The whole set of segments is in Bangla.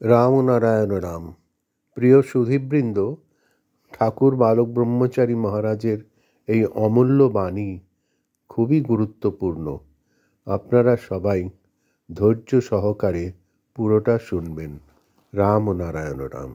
রাম নারায়ণ রাম। প্রিয় সুধীবৃন্দ, ঠাকুর বালক ব্রহ্মচারী মহারাজের এই অমূল্য বাণী খুবই গুরুত্বপূর্ণ। আপনারা সবাই ধৈর্য সহকারে পুরোটা শুনবেন। রাম নারায়ণ রাম।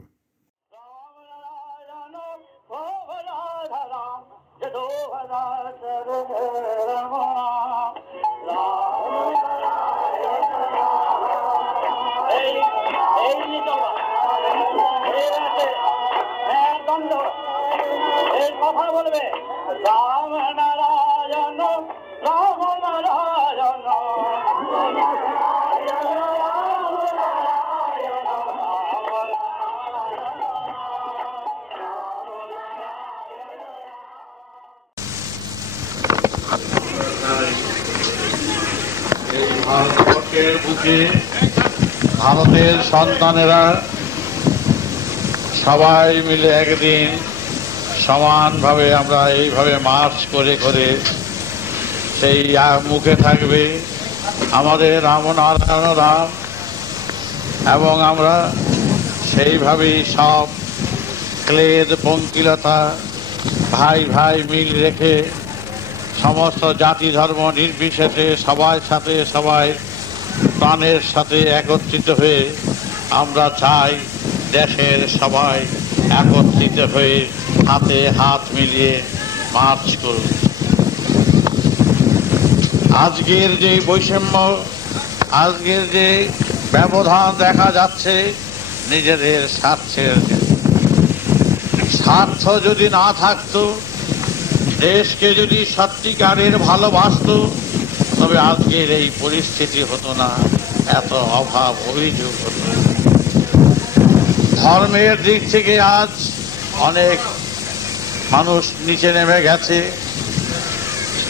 কথা বলবে রাম নারায়ণ রাম নারায়ণ। ভারতবর্ষের বুকে ভারতের সন্তানেরা সবাই মিলে একদিন সমানভাবে আমরা এইভাবে মার্চ করে করে সেই মুখে থাকবে আমাদের রামনারায়ণ রাম, এবং আমরা সেইভাবেই সব ক্লেদ পঙ্কিলতা ভাই ভাই মিল রেখে সমস্ত জাতি ধর্ম নির্বিশেষে সবার সাথে সবাই প্রাণের সাথে একত্রিত হয়ে আমরা চাই দেশের সবাই একত্রিত হয়ে হাতে হাত মিলিয়ে মার্চ করুন। আজকের যে বৈষম্য, আজকের যে ব্যবধান দেখা যাচ্ছে, নিজেদের স্বার্থ যদি না থাকতো, দেশকে যদি সত্যিকারের ভালোবাসত, তবে আজকের এই পরিস্থিতি হতো না, এত অভাব অভিযোগ হতো। ধর্মের দিক থেকে আজ অনেক মানুষ নিচে নেমে গেছে,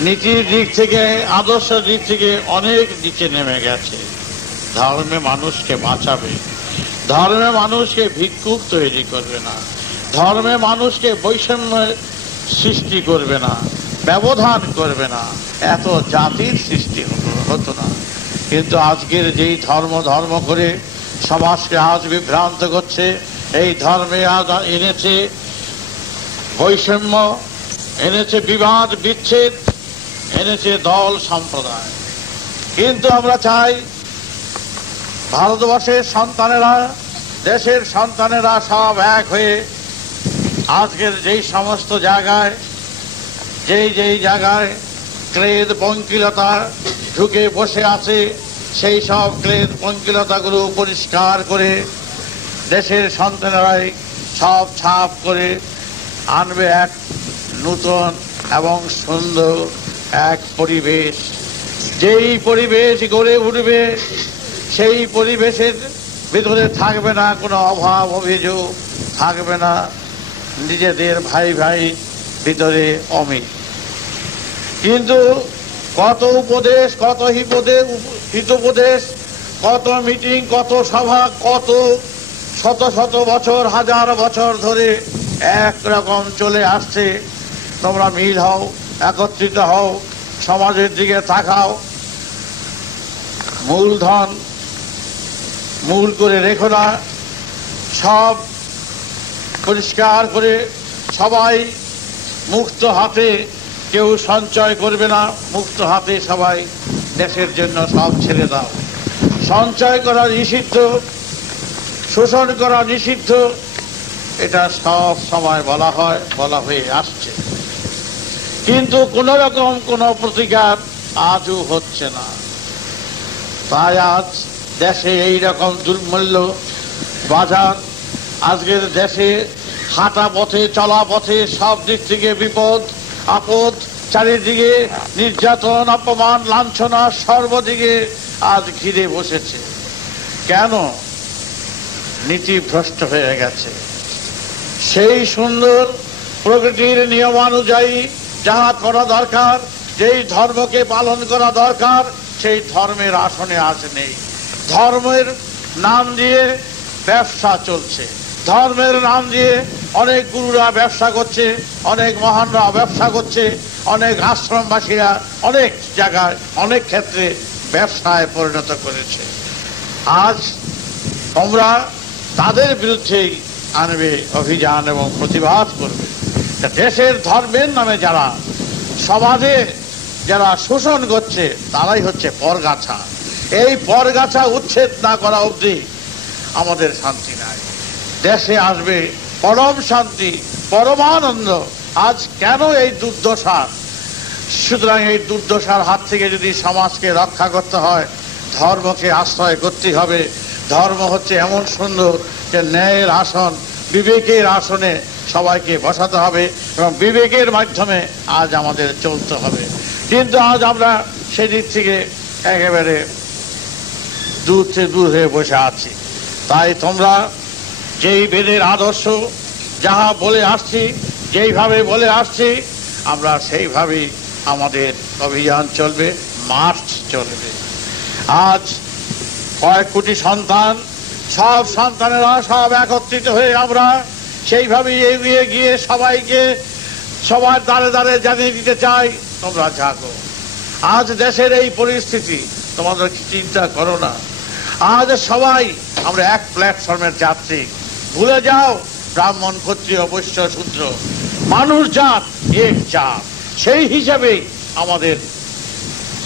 নীতির দিক থেকে, আদর্শ দিক থেকে অনেক নিচে নেমে গেছে। ধর্মে মানুষকে বাঁচাবে, ধর্মে মানুষকে ভিক্ষুক তৈরি করবে না, ধর্মে মানুষকে বৈষম্য সৃষ্টি করবে না, ব্যবধান করবে না, এত জাতির সৃষ্টি হতো না। কিন্তু আজকের যেই ধর্ম করে সমাজকে আজ বিভ্রান্ত করছে, এই ধর্মে আজ এনেছে বৈষম্য, এনেছে বিবাদ বিচ্ছেদ, এনেছে দল সম্প্রদায়। কিন্তু আমরা চাই ভারতবর্ষের সন্তানেরা, দেশের সন্তানেরা সব এক হয়ে আজকের যেই সমস্ত জায়গায়, যেই জায়গায় ক্লেদ পঙ্কিলতা ঢুকে বসে আছে, সেই সব ক্লেদ পঙ্কিলতাগুলো পরিষ্কার করে দেশের সন্তানেরাই সব ছাপ করে আনবে এক নূতন এবং সুন্দর এক পরিবেশ। যেই পরিবেশ গড়ে উঠবে, সেই পরিবেশের ভিতরে থাকবে না কোনো অভাব অভিযোগ, থাকবে না নিজেদের ভাই ভাই ভিতরে অমিল। কিন্তু কত উপদেশ, কত হিতোপদেশ, কত মিটিং, কত সভা, কত শত শত বছর, হাজার বছর ধরে একরকম চলে আসছে। তোমরা মিল হও, একত্রিত হও, সমাজের দিকে তাকাও, মূলধন মূল করে রেখো না, সব পরিষ্কার করে সবাই মুক্ত হাতে, কেউ সঞ্চয় করবে না, মুক্ত হাতে সবাই দেশের জন্য সব ছেড়ে দাও। সঞ্চয় করা নিষিদ্ধ, শোষণ করা নিষিদ্ধ, এটা সব সময় বলা হয়ে আসছে। কিন্তু কোন রকম কোন প্রতিকার আজও হচ্ছে না। তাই আজ দেশে এই রকম দুর্মূল্য বাজার, আজকের দেশে হাঁটা পথে, চলা পথে সব দিক থেকে বিপদ আপদ, চারিদিকে নির্যাতন, অপমান, লাঞ্ছনা সর্বদিকে আজ ঘিরে বসেছে। কেন? নীতিভ্রষ্ট হয়ে গেছে। সেই সুন্দর প্রকৃতির নিয়মানুযায়ী যাহা করা দরকার, যেই ধর্মকে পালন করা দরকার, সেই ধর্মের আসনে আজ নেই। ধর্মের নাম দিয়ে ব্যবসা চলছে, ধর্মের নাম দিয়ে অনেক গুরুরা ব্যবসা করছে, অনেক মহানরা ব্যবসা করছে, অনেক আশ্রমবাসীরা অনেক জায়গায় অনেক ক্ষেত্রে ব্যবসায় পরিণত করেছে। আজ তোমরা তাদের বিরুদ্ধেই আনবে অভিযান এবং প্রতিবাদ করবে। দেশের ধর্মের নামে যারা সমাজে যারা শোষণ করছে তারাই হচ্ছে পরগাছা। এই পরগাছা উচ্ছেদ না করা অবধি আমাদের শান্তি নাই। দেশে আসবে পরম শান্তি, পরমানন্দ। আজ কেন এই দুর্দশা? সুতরাং এই দুর্দশার হাত থেকে যদি সমাজকে রক্ষা করতে হয়, ধর্মকে আশ্রয় করতে হবে। ধর্ম হচ্ছে এমন সুন্দর যে ন্যায়ের আসন, বিবেকের আসনে সবাইকে বসাতে হবে এবং বিবেকের মাধ্যমে আজ আমাদের চলতে হবে। কিন্তু আজ আমরা সেদিক থেকে একেবারে দূর হয়ে বসে আছি। তাই তোমরা যেই বেদের আদর্শ যাহা বলে আসছি, যেইভাবে বলে আসছি, আমরা সেইভাবেই আমাদের অভিযান চলবে, মার্চ চলবে। আজ কয়েক কোটি সন্তান, সব সন্তানেরা সব একত্রিত হয়ে আমরা সেইভাবেই এগিয়ে গিয়ে সবাইকে সবার দ্বারে দ্বারে জানিয়ে দিতে চাই, তোমরা জাগো। আজ দেশের এই পরিস্থিতি, তোমাদের চিন্তা করো না। আজ সবাই আমরা এক প্ল্যাটফর্মের যাত্রী। ভুলে যাও ব্রাহ্মণ, ক্ষত্রিয়, বৈশ্য, শূদ্র, মানুষ জাত এক জাত। সেই হিসাবেই আমাদের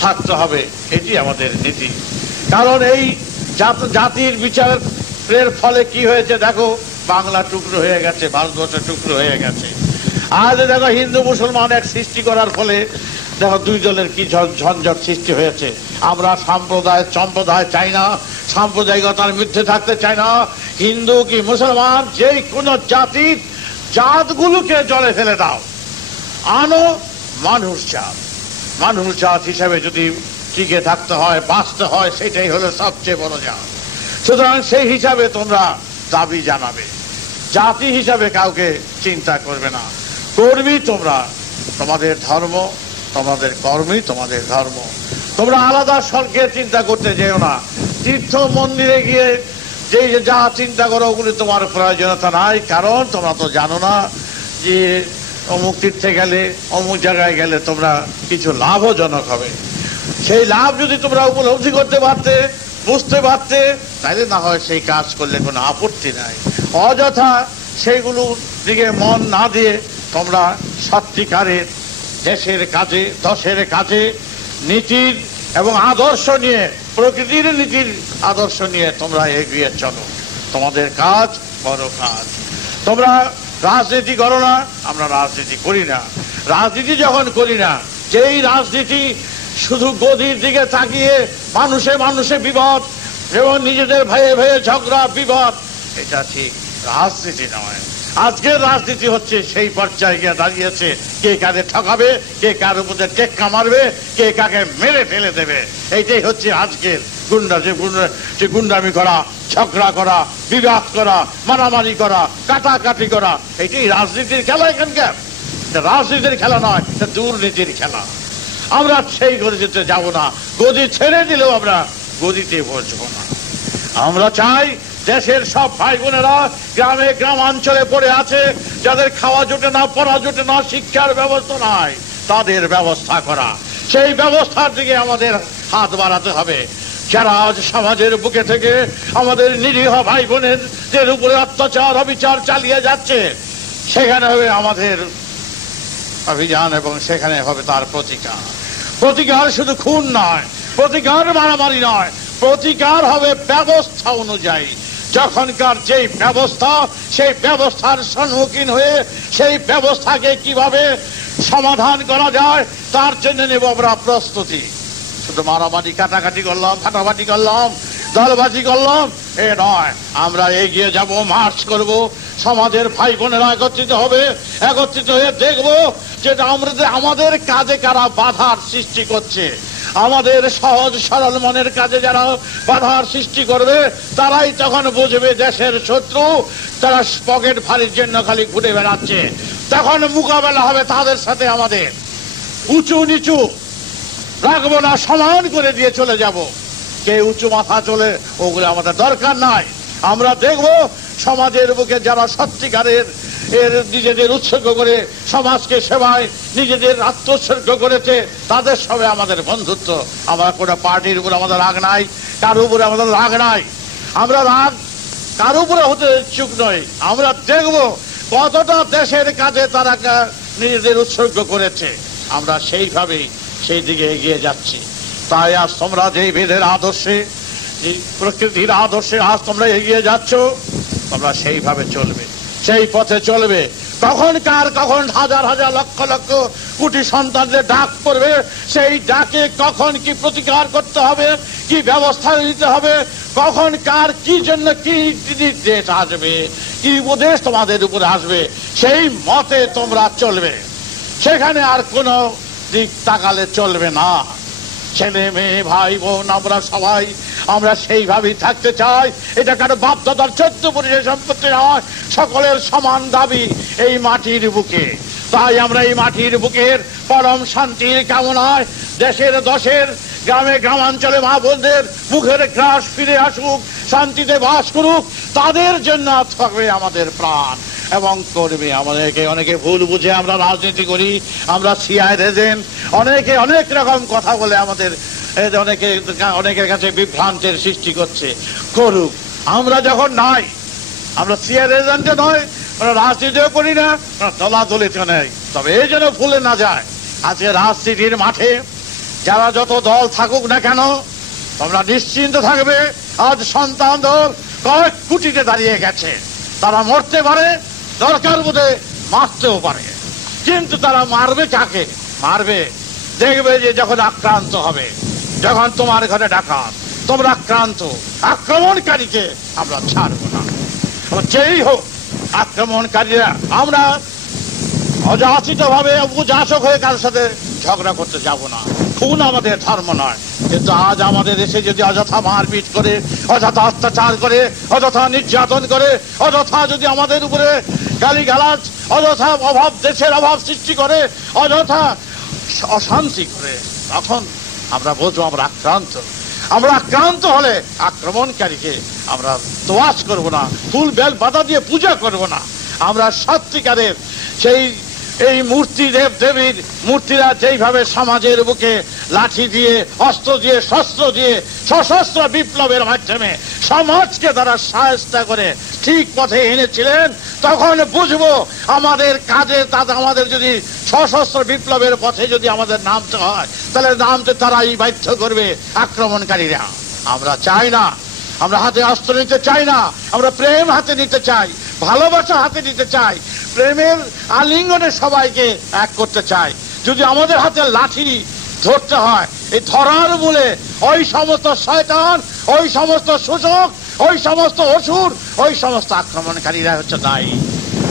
থাকতে হবে, এটি আমাদের নীতি। কারণ এই জাতির বিচারের ফলে কি হয়েছে দেখো, বাংলা টুকরো হয়ে গেছে, ভারতবর্ষ টুকরো হয়ে গেছে। আজ দেখো হিন্দু মুসলমান এক সৃষ্টি করার ফলে দেখো দুই দলের কি ঝঞ্ঝট সৃষ্টি হয়েছে। আমরা সম্প্রদায় চাই না, সাম্প্রদায়িকতার মধ্যে থাকতে চাই না। হিন্দু কি মুসলমান, যে কোনো জাতগুলোকে জলে ফেলে দাও, আনো মানুষ জাত। মানুষ জাত হিসাবে যদি টিকে থাকতে হয়, বাঁচতে হয়, সেটাই হলো সবচেয়ে বড় জাত। সুতরাং সেই হিসাবে তোমরা দাবি জানাবে, জাতি হিসাবে কাউকে চিন্তা করবে না। করবি তোমরা তোমাদের ধর্ম, তোমাদের কর্মই তোমাদের ধর্ম। তোমরা আলাদা স্বর্গের চিন্তা করতে যেও না। তীর্থ মন্দিরে গিয়ে যে যা চিন্তা করো ওগুলি তোমার প্রয়োজনীয়তা নাই। কারণ তোমরা তো জানো না যে অমুক তীর্থে গেলে, অমুক জায়গায় গেলে তোমরা কিছু লাভজনক হবে। সেই লাভ যদি তোমরা উপলব্ধি করতে পারতে, বুঝতে পারতে, তাইলে না হয় সেই কাজ করলে কোনো আপত্তি নাই। অযথা সেইগুলোর দিকে মন না দিয়ে তোমরা সত্যিকারের দেশের কাজে, দশের কাজে, নীতির এবং আদর্শ নিয়ে, প্রকৃতির নীতির আদর্শ নিয়ে তোমরা এগিয়ে চলো। তোমাদের কাজ বড় কাজ। তোমরা রাজনীতি করো না, আমরা রাজনীতি করি না। রাজনীতি যখন করি না, যেই রাজনীতি শুধু গদির দিকে তাকিয়ে মানুষে মানুষে বিবাদ এবং নিজেদের ভাইয়ে ভাইয়ে ঝগড়া বিবাদ, এটা ঠিক রাজনীতি নয়। আজকের রাজনীতি হচ্ছে সেই পর্যায়ে গিয়ে দাঁড়িয়েছে, কে কাকে ঠকাবে, কে কার উপরে টেক্কা মারবে, কে কাকে মেরে ফেলে দেবে। এইটাই হচ্ছে আজকের গুন্ডামি করা, ঝগড়া করা, বিবাদ করা, মারামারি করা, কাটাকাটি করা, এইটাই রাজনীতির খেলা। এখানকার রাজনীতির খেলা নয়, এটা দুর্নীতির খেলা। আমরা সেই গদিতে যাব না। গদি ছেড়ে দিলেও আমরা গদিতে বসবো না। আমরা চাই দেশের সব ভাই বোনেরা গ্রামে গ্রামাঞ্চলে পড়ে আছে, যাদের খাওয়া জোটে না, পড়া জোটে না, শিক্ষার ব্যবস্থা নাই, তাদের ব্যবস্থা করা। সেই ব্যবস্থার দিকে আমাদের হাত বাড়াতে হবে। যারা আজ সমাজের বুকে থেকে আমাদের নিরীহ ভাই বোনেদের উপরে অত্যাচার, অবিচার চালিয়ে যাচ্ছে, সেখানে হবে আমাদের অভিযান এবং সেখানে হবে তার প্রতিকার। প্রতিকার শুধু খুন নয়, প্রতিকার মারামারি নয়, প্রতিকার হবে ব্যবস্থা অনুযায়ী। যখনকার যেই ব্যবস্থা, সেই ব্যবস্থার সম্মুখীন হয়ে সেই ব্যবস্থাকে কিভাবে সমাধান করা যায় তার জন্য নেব আমরা প্রস্তুতি। শুধু মারামারি, কাটাকাটি করলাম, ফাটাফাটি করলাম, দলবাজি করলাম, এ নয়। আমরা এগিয়ে যাব, মার্চ করব। সমাজের ভাই বোনেরা একত্রিত হবে, একত্রিত হয়ে দেখব যে আমাদের কাজে কারা বাধার সৃষ্টি করছে। আমাদের সহজ সরল মনের কাজে যারা বাধার সৃষ্টি করবে, তারাই তখন বুঝবে দেশের শত্রু। তারা পকেট ভারির জন্য খালি ঘুরে বেড়াচ্ছে। তখন মোকাবেলা হবে তাদের সাথে আমাদের। উঁচু নিচু রাখবো না, সমান করে দিয়ে চলে যাব। কে উঁচু মাথা চলে, ওগুলো আমাদের দরকার নাই। আমরা দেখব সমাজের বুকে যারা সত্যিকারের নিজেদের উৎসর্গ করে সমাজকে সেবায় নিজেদের আত্মোৎসর্গ করেছে, তাদের সঙ্গে আমাদের বন্ধুত্ব। আমরা কোনো পার্টির উপর আমাদের রাগ নাই, কারোর উপরে আমাদের রাগ নাই। আমরা রাগ কার উপরে হতে ইচ্ছুক নয়। আমরা দেখব কতটা দেশের কাজে তারা নিজেদের উৎসর্গ করেছে। আমরা সেইভাবেই সেই দিকে এগিয়ে যাচ্ছি। তাই আজ তোমরা যেই বেদের আদর্শে, এই প্রকৃতির আদর্শে আজ তোমরা এগিয়ে যাচ্ছ, তোমরা সেইভাবে চলবে, সেই পথে চলবে। কখন হাজার হাজার লক্ষ লক্ষ কোটি সন্তানদের ডাক পড়বে, সেই ডাকে কখন কি প্রতিকার করতে হবে, কি ব্যবস্থা নিতে হবে, কখন কার কি জন্য কি নির্দেশ আসবে, কি উপদেশ তোমাদের উপরে আসবে, সেই মতে তোমরা চলবে। সেখানে আর কোনো দিক তাকালে চলবে না। ছেলে মেয়ে ভাই বোন আমরা সবাই আমরা সেইভাবেই থাকতে চাই। এটা কারো বাপদাদার 14 পরিচয় সম্পত্তি নয়, সকলের সমান দাবি এই মাটির বুকে। তাই আমরা এই মাটির বুকের পরম শান্তির কামনায় দেশের দশের গ্রামে গ্রামাঞ্চলে মা বোনদের মুখের গ্রাস ফিরে আসুক, শান্তিতে বাস করুক, তাদের জন্য থাকবে আমাদের প্রাণ এবং করবে। আমাদেরকে অনেকে ভুল বুঝে আমরা রাজনীতি করি, আমরা সিআইএর এজেন্ট, অনেকে অনেক রকম কথা বলে আমাদের অনেকের কাছে বিভ্রান্তের সৃষ্টি করছে। করুক, আমরা যখন নাই, আমরা সিআইএর এজেন্টে নয়, আমরা রাজনীতিও করি না, দলাদলিতে নেই। তবে এই যেন ভুলে না যায়, আজকে রাজনীতির মাঠে যারা যত দল থাকুক না কেন, তোমরা নিশ্চিন্ত থাকবে আজ সন্তান দল কয়েক কোটিতে দাঁড়িয়ে গেছে। তারা মরতে পারে, দরকার বোধে মারতেও পারে, কিন্তু তারা মারবে কাকে? মারবে দেখবে যে যখন আক্রান্ত হবে, যখন তোমার ঘরে ডাকাত, তোমরা আক্রান্ত, আক্রমণকারীকে আমরা ছাড়বো না। যেই হোক আক্রমণকারীরা, আমরা অযাচিত ভাবে উপযাচক হয়ে কারোর সাথে ঝগড়া করতে যাব না। খুন আমাদের ধর্ম নয়, কিন্তু আজ আমাদের দেশে যদি অযথা মারপিট করে, অযথা অত্যাচার করে, অযথা নির্যাতন করে, অযথা যদি আমাদের উপরে গালিগালাজ, অযথা অভাব, দেশের অভাব সৃষ্টি করে, অযথা অশান্তি করে, তখন আমরা বুঝবো আমরা আক্রান্ত। আমরা আক্রান্ত হলে আক্রমণকারীকে আমরা তোয়াজ করব না, ফুল বেল পাতা দিয়ে পূজা করব না। আমরা সত্যিকারের সেই এই মূর্তি দেব দেবীর মূর্তিরা যেইভাবে সমাজের বুকে লাঠি দিয়ে, অস্ত্র দিয়ে, শস্ত্র দিয়ে, সশস্ত্র বিপ্লবের মাধ্যমে সমাজকে তারা সাহায্য করে ঠিক পথে এনেছিলেন, তখন বুঝবো আমাদের কাজে তাদের, আমাদের যদি সশস্ত্র বিপ্লবের পথে যদি আমাদের নামতে হয়, তাহলে নামতে তারাই বাধ্য করবে আক্রমণকারীরা। আমরা চাই না, আমরা হাতে অস্ত্র নিতে চাই না, আমরা প্রেম হাতে নিতে চাই, ভালোবাসা হাতে নিতে চাই, প্রেমের আলিঙ্গনে সবাইকে এক করতে চাই। যদি আমাদের হাতে লাঠি ধরতে হয়, এই ধরার মূলে ওই সমস্ত শয়তান, ওই সমস্ত শোষক, ওই সমস্ত অসুর, ওই সমস্ত আক্রমণকারীরা হচ্ছে দায়ী।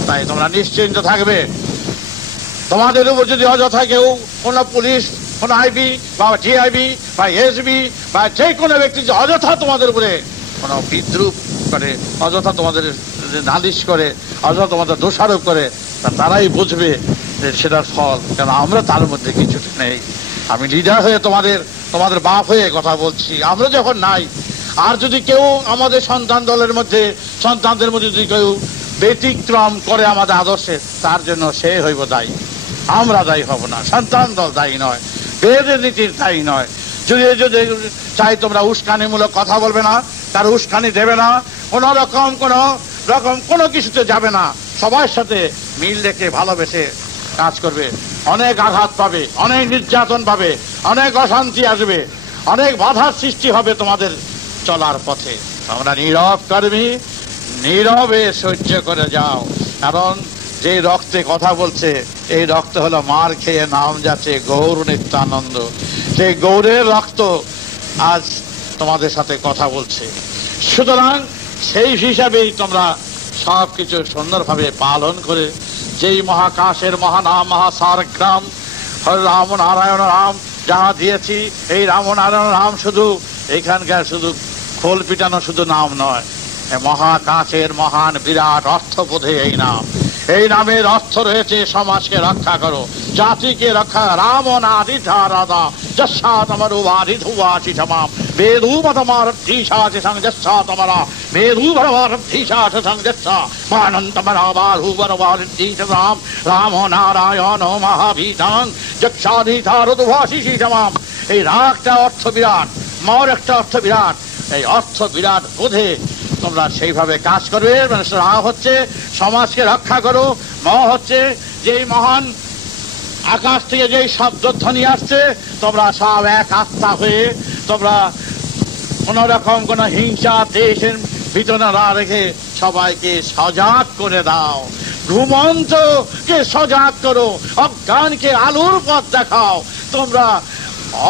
তাই তোমরা নিশ্চিন্ত থাকবে, তোমাদের উপর যদি অযথা কেউ, কোনো পুলিশ, কোনো আইবি বা জিআইবি বা এসবি বা যে কোনো ব্যক্তি যে অযথা তোমাদের উপরে কোনো বিদ্রুপ করে, অযথা তোমাদের নালিশ করে, অযথা তোমাদের দোষারোপ করে, তারাই বুঝবে যে সেটার ফল। কেন আমরা তার মধ্যে কিছুটি নেই। আমি লিডার হয়ে তোমাদের বাপ হয়ে কথা বলছি। আমরা যখন নাই, আর যদি কেউ আমাদের সন্তানদের মধ্যে যদি কেউ ব্যতিক্রম করে আমাদের আদর্শে, তার জন্য সে হইব দায়ী, আমরা দায়ী হব না। সন্তান দল দায়ী নয়, বেদের নীতির দায়ী নয়। যদি চাই তোমরা উস্কানিমূলক কথা বলবে না, তার উস্কানি দেবে না, কোনো রকম কোনো কিছুতে যাবে না, সবার সাথে মিল রেখে ভালোবেসে কাজ করবে। অনেক আঘাত পাবে, অনেক নির্যাতন পাবে, অনেক অশান্তি আসবে, অনেক বাধার সৃষ্টি হবে তোমাদের চলার পথে। তোমরা নীরব কর্মী, নীরবে সহ্য করে যাও। কারণ যে রক্তে কথা বলছে, এই রক্ত হলো মার খেয়ে নাম যাচ্ছে গৌর নিত্যানন্দ। সেই গৌরের রক্ত আজ তোমাদের সাথে কথা বলছে। সুতরাং সেই হিসাবেই তোমরা সবকিছু সুন্দরভাবে পালন করে, যেই মহাকাশের মহানাম মহাসারগ্রাম রাম নারায়ণ রাম যাহা দিয়েছি, এই রাম নারায়ণ রাম শুধু এখানকার শুধু খোল পিটানো শুধু নাম নয়, মহাকাশের মহান বিরাট অর্থবোধে এই নাম। এই নামের অর্থ রয়েছে সমাজকে রক্ষা করো, জাতিকে রক্ষা। রাম নাদিধা রাধা যশাত আমার উবাধি ধুয়াছি সমাম বেদুমতমারদ্ধীশাচি সংযশাতমরা বেদুভরমারদ্ধীশাচ সংযশা মানন্তমরা বাহুবরবারদ্ধীশ রাম রাম নারায়ণ মহাভীতাং যক্ষাধিধারুভাষিষি সমাম। এই রাগটা অর্থ বিরাট, মর একটা অর্থ বিরাট। এই অর্থ বিরাট বোধে তোমরা সেইভাবে কাজ করবে। রা হচ্ছে সমাজকে রক্ষা করো, ম হচ্ছে যেই মহান আকাশ থেকে যেই শব্দধ্বনি আসছে, তোমরা সব এক আত্মা হয়ে তোমরা কোন রকম কোন হিংসা দেশের ভিতরে না রেখে সবাইকে সজাগ করে দাও। ঘুমন্তকে সজাগ করো, অজ্ঞানকে আলোর পথ দেখাও। তোমরা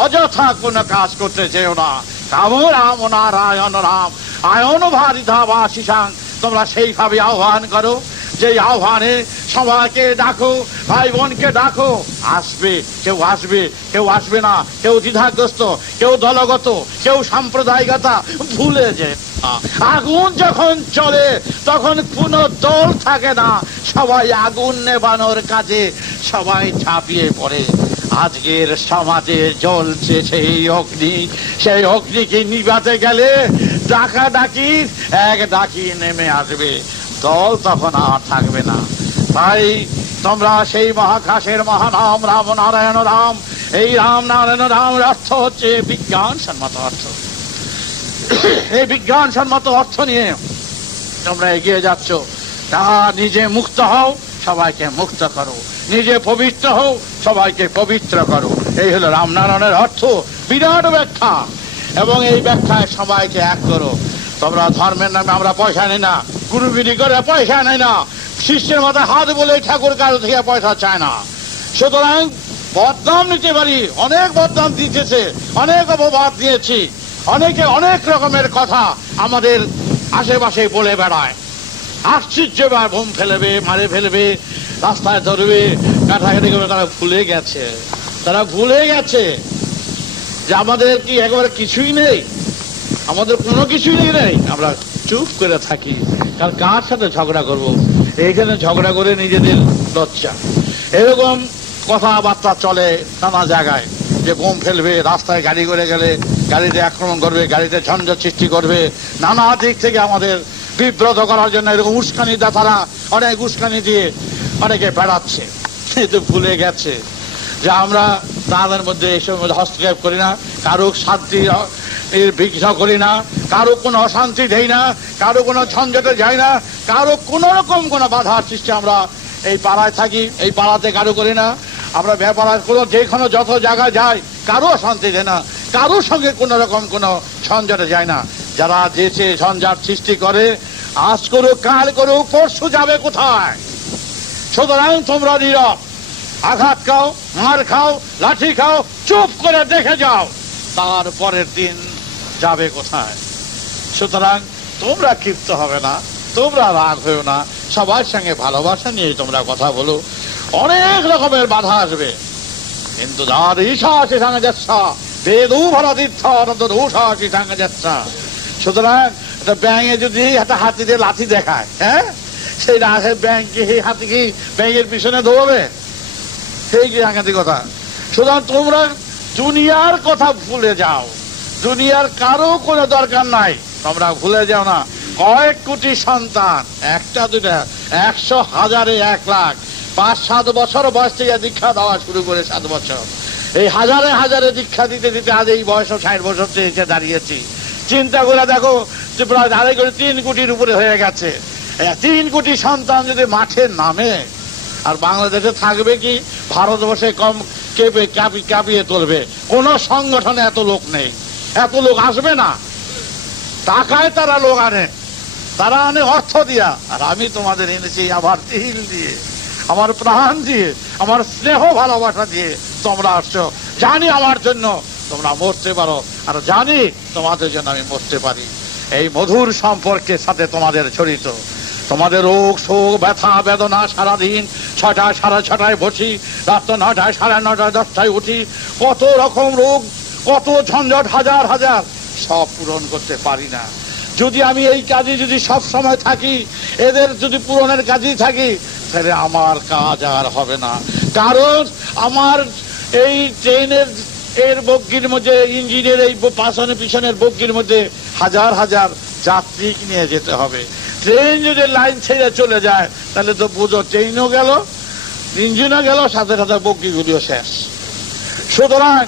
অযথা কোনো কাজ করতে চেও না। রাম রাম নারায়ণ রাম আয়ন ভারিধা বাসিসাং, তোমরা সেইভাবে আহ্বান করো, যে আহ্বানে সবাইকে ডাকো, ভাই বোনকে ডাকো। আসবে, কেউ আসবে, কেউ আসবে না, কেউ দ্বিধাগ্রস্ত, কেউ দলগত, কেউ সাম্প্রদায়িকতা ভুলে যায়। আগুন যখন চলে তখন কোনো দল থাকে না, সবাই আগুন নেবানোর কাজে সবাই ঝাঁপিয়ে পড়ে। আজকের সমাজে জ্বলছে সেই অগ্নি, সেই অগ্নিকে নিভাতে গেলে ডাকাডাকি এক ডাকি নেমে আসবে, দল তখন আর থাকবে না। তাই তোমরা সেই মহাকাশের মহানাম রাম নারায়ণ রাম, এই রাম নারায়ণ রামের অর্থ হচ্ছে বিজ্ঞান সম্মত অর্থ। এই বিজ্ঞান সম্মত অর্থ নিয়ে তোমরা এগিয়ে যাচ্ছ। তাহা নিজে মুক্ত হও, সবাইকে মুক্ত করো, নিজে পবিত্র হও, সবাইকে পবিত্র করো। এই হলো রামনারায়ণের অর্থ, বিরাট ব্যাখ্যা। এবং এই ব্যাখ্যায় সবাইকে এক করো। তোমরা ধর্মের নামে আমরা পয়সা নেই না, গুরুবিরি করে পয়সা নেই না, শিষ্যের মাথায় হাত বলে ঠাকুর কারো থেকে পয়সা চায় না। সুতরাং বদনাম নিতে পারি, অনেক বদনাম দিতেছে, অনেক অপবাদ দিয়েছি, অনেকে অনেক রকমের কথা আমাদের আশেপাশে বলে বেড়ায়। আশ্চর্য বোম ফেলবে, মারে ফেলবে, রাস্তায় ধরবে, কাটাকাটি করবে। তারা ভুলে গেছে, তারা ভুলে গেছে যে আমাদের কি একেবারে কিছুই নেই, আমাদের কোনো কিছুই নেই। আমরা চুপ করে থাকি, কারণ কার সাথে ঝগড়া করব? এইখানে ঝগড়া করে নিজেদের লজ্জা। এরকম কথাবার্তা চলে নানা জায়গায়, যে বোম ফেলবে, রাস্তায় গাড়ি করে গেলে গাড়িতে আক্রমণ করবে, গাড়িতে ঝঞ্ঝট সৃষ্টি করবে, নানা দিক থেকে আমাদের বিব্রত করার জন্য এরকম উস্কানি দাতারা অনেক উস্কানি দিয়ে অনেকে বেড়াচ্ছে। কিন্তু ভুলে গেছে যে আমরা তাদের মধ্যে এসব হস্তক্ষেপ করি না, কারো শান্তি বিঘ্ন করি না, কারো কোনো অশান্তি দেই না, কারো কোনো ঝঞ্ঝটে যাই না, কারো কোন রকম কোনো বাধার সৃষ্টি। আমরা এই পাড়ায় থাকি, এই পাড়াতে কারো করি না। আমরা ব্যাপার কোনো যেখানে যত জায়গায় যাই কারো অশান্তি দেয় না, কারোর সঙ্গে কোন রকম কোনো ঝঞ্ঝটে যায় না। যারা দেশে ঝঞ্ঝাট সৃষ্টি করে, আজ করুক কাল করুক পরশু যাবে কোথায়? সুতরাং তোমরা নীরব, আঘাত খাও, মার খাও, লাঠি খাও, চুপ করে দেখে যাও, তারপরের দিন যাবে কোথায়। সুতরাং তোমরা ক্ষিপ্ত হবে না, তোমরা রাগ হয়েও না, সবার সঙ্গে ভালোবাসা নিয়ে তোমরা কথা বলো। অনেক রকমের বাধা আসবে, কিন্তু যার ঈশা আছে সঙ্গে যাচ্ছা বেদু ভরা তীর্থ দোষা আছে সঙ্গে যাচ্ছা। সুতরাং একটা ব্যাঙে যদি একটা হাতিতে লাঠি দেখায়, হ্যাঁ, সেই ব্যাংকে সেই হাতি কি ব্যাঙের পিছনে দৌড়বে? সেই কি সাংঘাতিকতা। সুতরাং তোমরা দুনিয়ার কথা ভুলে যাও, দুনিয়ার কারো কোনো দরকার নাই, তোমরা ভুলে যাও না। কয়েক কোটি সন্তান, একটা দুটা, 100, 1000, 1 লাখ, 5-7 বছর বয়স থেকে দীক্ষা দেওয়া শুরু করে, 7 বছর, এই হাজারে হাজারে দীক্ষা দিতে দিতে আজ এই বয়স 60 বছর এসে দাঁড়িয়েছি। চিন্তা করে দেখো যে প্রায় 3 কোটির উপরে হয়ে গেছে। 3 কোটি সন্তান যদি মাঠে নামে, আর বাংলাদেশে থাকবে কি? ভারতবর্ষে কম কাঁপিয়ে তুলবে। কোন সংগঠনে এত লোক নেই, এত লোক আসবে না। টাকায় তারা লোক আনে, তারা আনে অর্থ দিয়া। আর আমি তোমাদের এনেছি আমার দিল দিয়ে, আমার প্রাণ দিয়ে, আমার স্নেহ ভালোবাসা দিয়ে তোমরা আসছো। জানি আমার জন্য তোমরা মরতে পারো, আর জানি তোমাদের জন্য আমি মরতে পারি। এই মধুর সম্পর্কের সাথে তোমাদের জড়িত। তোমাদের রোগ শোক ব্যথা বেদনা সারাদিন 6টায় 6:30 বসি, রাত্র 9টায় 9:30 10টায় উঠি, কত রকম রোগ, কত ঝঞ্ঝট, হাজার হাজার, সব পূরণ করতে পারি না। যদি আমি এই কাজে যদি সব সময় থাকি, এদের যদি পূরণের কাজেই থাকি, তাহলে আমার কাজ আর হবে না। কারণ আমার এই ট্রেনের এর বগির মধ্যে, ইঞ্জিনের এই পিছনের বগির মধ্যে হাজার হাজার যাত্রী নিয়ে যেতে হবে। ট্রেন যদি লাইন ছেড়ে চলে যায়, তাহলে তো বুঝো ট্রেনও গেল, ইঞ্জিনও গেল, সাথে সাথে বগিগুলিও শেষ। সুতরাং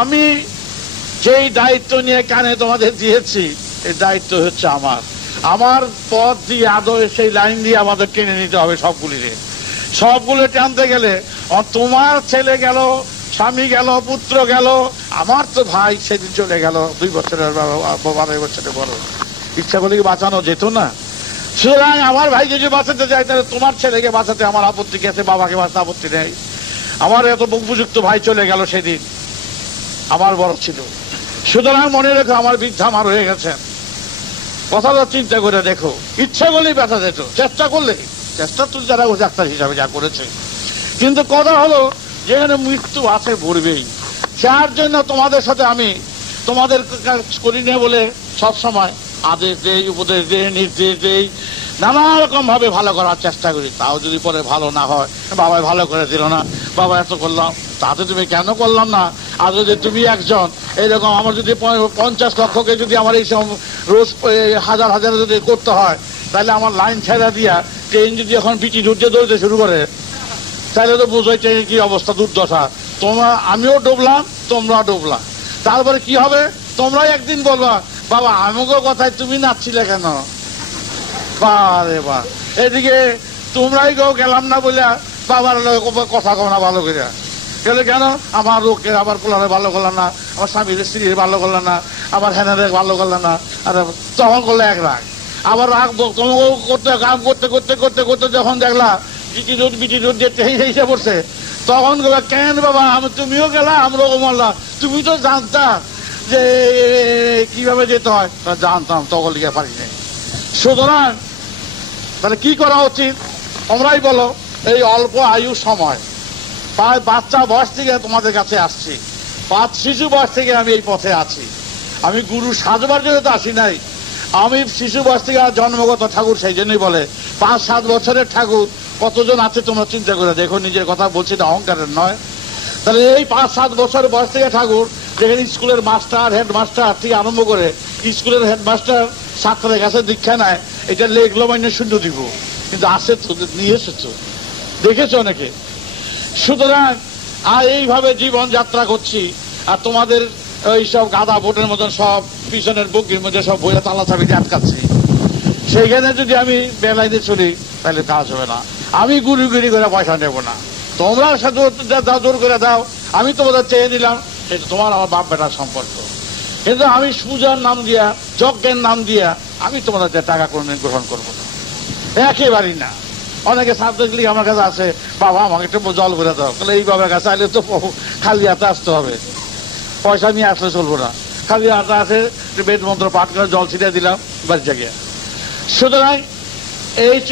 আমি যেই দায়িত্ব নিয়ে কানে তোমাদের দিয়েছি, এই দায়িত্ব হচ্ছে আমার। আমার পথ দিয়ে আদৌ সেই লাইন দিয়ে আমাদের টেনে নিতে হবে সবগুলো টানতে গেলে তোমার ছেলে গেল, স্বামী গেল, পুত্র গেল, আমার তো ভাই সেদিন চলে গেল 2 বছরের 12 বছরের বড়, ইচ্ছা করলে কি বাঁচানো যেত না? সুতরাং আমার ভাই যদি বাঁচাতে চাই তাহলে তোমার ছেলেকে বাঁচাতে আমার আপত্তি গেছে, বাবাকে বাঁচাতে আপত্তি নেই। আমার এত উপযুক্ত ভাই চলে গেল সেদিন, আমার বড় ছিল। সুতরাং মনে রেখো আমার বৃদ্ধা আমার হয়ে গেছেন, কথাটা চিন্তা করে দেখো। ইচ্ছা করলেই ব্যথা যেত, চেষ্টা তো যারা ডাক্তার হিসাবে যা করেছে, কিন্তু কথা হলো যেখানে মৃত্যু আছে বলবেই। যার জন্য তোমাদের সাথে আমি তোমাদের করি না বলে সবসময় আদেশ দেই, উপদেশ দেই, নির্দেশ দেই, নানা রকম ভাবে ভালো করার চেষ্টা করি। তাও যদি পরে ভালো না হয়, বাবা ভালো করে দিল না, বাবা এত করলাম, তাতে তুমি কেন করলাম না? আর যদি তুমি একজন এইরকম, আমার যদি 50 লক্ষকে যদি আমার এই রোজ হাজার হাজার যদি করতে হয়, তাহলে আমার লাইন ছেড়া দিয়া ট্রেন যদি এখন বিটি ঢুকতে দৌড়তে শুরু করে, তাহলে তো বোঝাই ট্রেনের কি অবস্থা, দুর্দশা। আমিও ডুবলাম, তোমরা ডুবলা, তারপরে কি হবে? তোমরাই একদিন বলবা, বাবা আমাকে কথায় তুমি নাচছিলে কেন? বারে বা এদিকে তোমরাই গেলাম না বলে বাবার কথা কো না ভালো করে গেলে কেন? আমার লোকের আবার পোলারে ভালো করল না, আমার স্বামীর স্ত্রীর ভালো করল না, আমার হ্যানারে ভালো করল না, আর তখন করলে এক রাগ, আবার রাগ তোমাকে করতে কাম করতে করতে করতে করতে যখন দেখলা বিটি রোড যেতে এসে পড়ছে, তখন কেন বাবা তুমিও গেলা, আমরাও মারলা, তুমি তো জানতা যে কিভাবে যেতে হয়। জানতাম, তখন লিখে পারি নাই। সুতরাং তাহলে কি করা উচিত তোমরাই বলো। এই অল্প আয়ু সময়, প্রায় বাচ্চা বয়স থেকে তোমাদের কাছে আসছি, 5 শিশু বয়স থেকে আমি এই পথে আছি। আমি গুরু সাজবার জন্য তো আসি নাই, আমি শিশু বয়স থেকে জন্মগত ঠাকুর, সেই জন্যই বলে 5-7 বছরের ঠাকুর কতজন আছে তোমরা চিন্তা করে দেখো। নিজের কথা বলছি, না অহংকারের নয়। তাহলে এই 5-7 বছর বয়স থেকে ঠাকুর, যেখানে স্কুলের মাস্টার, হেডমাস্টার থেকে আরম্ভ করে স্কুলের হেডমাস্টার ছাত্রের কাছে দীক্ষা নেয়, এটা লেখলো মাইনে 0 দিব, কিন্তু আসে তো, নিয়ে এসেছো, দেখেছো অনেকে। সুতরাং আর এইভাবে জীবন যাত্রা করছি, আর তোমাদের ওইসব গাদা ভোটের মতন সব পিছনের বুকের মধ্যে সব বইয়া তালা চাবি আটকাচ্ছি। সেইখানে যদি আমি বেলাইতে চলি তাহলে কাজ হবে না। আমি গুড়ি করে পয়সা নেব না, তোমরা সাথে জোর করে দাও, আমি তোমাদের চেয়ে নিলাম, সেটা তোমার আমার বাপ বেটার সম্পর্ক। কিন্তু আমি পূজার নাম দিয়া, যজ্ঞের নাম দিয়া আমি তোমাদের টাকা কোনদিন গ্রহণ করবো না, একেবারেই না। অনেকে সাবজেক্টলি আমার কাছে আছে, বাবা আমাকে একটু জল করে দাও, তাহলে এই বাবার কাছে আইলে তো খালি হাতে আসতে হবে, পয়সা নিয়ে আসলে চলবো না। খালি হাতে আছে, বেদ মন্ত্র পাঠ করে জল ছিটিয়ে দিলাম, বাড়ি জায়গায়। সুতরাং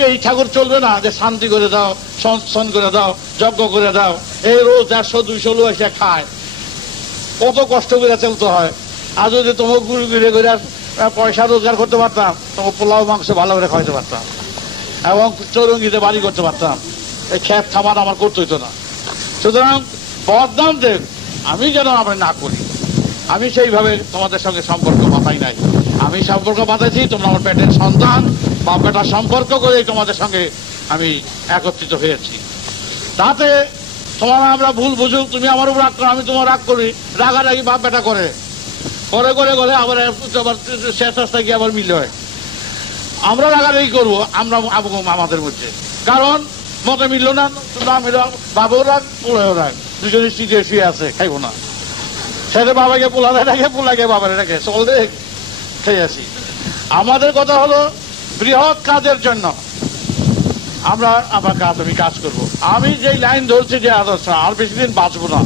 এই ঠাকুর চলবে না যে শান্তি করে দাও, সংস্থান করে দাও, যজ্ঞ করে দাও। এই রোজ 150-200 লোক এসে খায়, কত কষ্ট করে চলতে হয়। আর যদি তোমাকে গুড়ি করে পয়সা রোজগার করতে পারতাম, তোমাকে পোলাও মাংস ভালো করে খাওয়াতে পারতাম, এবং চৌরঙ্গিতে বাড়ি করতে পারতাম, এই খ্যাত খাবার আমার করতে হইতো না। সুতরাং বদনাম দেব আমি যেন আমরা না করি, আমি সেইভাবে তোমাদের সঙ্গে সম্পর্ক বাঁধাই নাই। আমি সম্পর্ক বাঁধাইছি, তোমরা আমার পেটের সন্তান, বাপ বেটার সম্পর্ক করেই তোমাদের সঙ্গে আমি একত্রিত হয়েছি। তাতে তোমার আমরা ভুল বুঝুক, তুমি আমার উপর রাগ করো, আমি তোমার রাগ করি, রাগারাগি বাপ বেটা করে করে করে করে আবার শেষ রাস্তায় গিয়ে আবার মিল হয়। আমরা রাগারাগি করবো আমরা আমাদের মধ্যে, কারণ মতে মিলল না, না মিল, বাবাও রাগ, পোলাও রাগ, দুজনের স্ত্রীতে শুয়ে আছে, খাইবো না। সেটা বাবাকে পোলারে রাখে, পোলাকে বাবারে রাখে, চল দেখ খেয়ে আসি। আমাদের কথা হলো বৃহৎ কাজের জন্য আমার কাজ, আমি কাজ করবো। আমি যেই লাইন ধরছি, যে আদর্শ, আর বেশি দিন বাঁচবো না।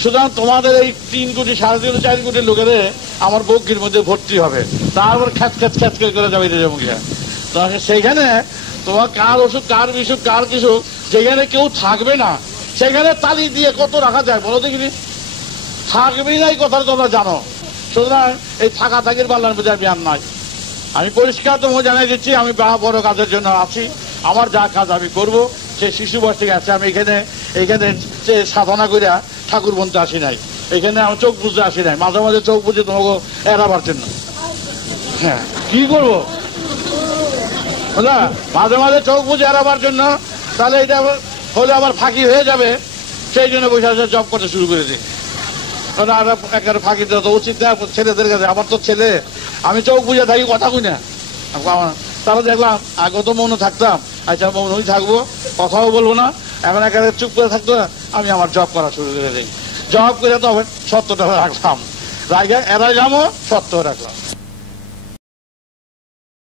সুতরাং তোমাদের এই 3 কোটি 3.5 কোটি লোকের আমার বগ্গির মধ্যে ভর্তি হবে, তারপর খ্যাত করে যাবে রেজমুখিয়া। সেইখানে তোমার কার অসুখ, কার বিসুখ, কার কিছু, যেখানে কেউ থাকবে না, সেখানে তালি দিয়ে কত রাখা যায় বলো দেখিনি? থাকবেই না, এই কথা তোমরা জানো। সুতরাং এই থাকা থাকির পাল্লার মধ্যে আমি আর নাই। আমি পরিষ্কার তোমাকে জানাই দিচ্ছি, আমি বড় কাজের জন্য আছি, আমার যা কাজ আমি করবো। সে শিশু বয়স থেকে আছে, আমি এইখানে সাধনা করে ঠাকুর বনতে আসি নাই, এখানে আমার চোখ বুঝতে আসি নাই, মাঝে মাঝে চোখ বুঝে তোমাকে এড়াবার জন্য। হ্যাঁ, কি করবো মাঝে মাঝে চোখ বুঝে এড়াবার জন্য, তাহলে এটা হলে আবার ফাঁকি হয়ে যাবে, সেই জন্য বসে বসে জব করতে শুরু করে দিই। ফাঁকি দেওয়া তো উচিত না ছেলেদের কাছে। আমার তো ছেলে, আমি চোখ বুঝে থাকি, কথা কই না, তারপর দেখলাম আগে তো মৌন থাকতাম, আচ্ছা মৌনই থাকবো, কথাও বলবো না, এখন একেবারে চুপ করে থাকতো না, আমি আমার জব করা শুরু করে দিই। জব করে তবে সত্যটা রাখলাম, জায়গায় এড়াই যাবো, সত্য রাখলাম।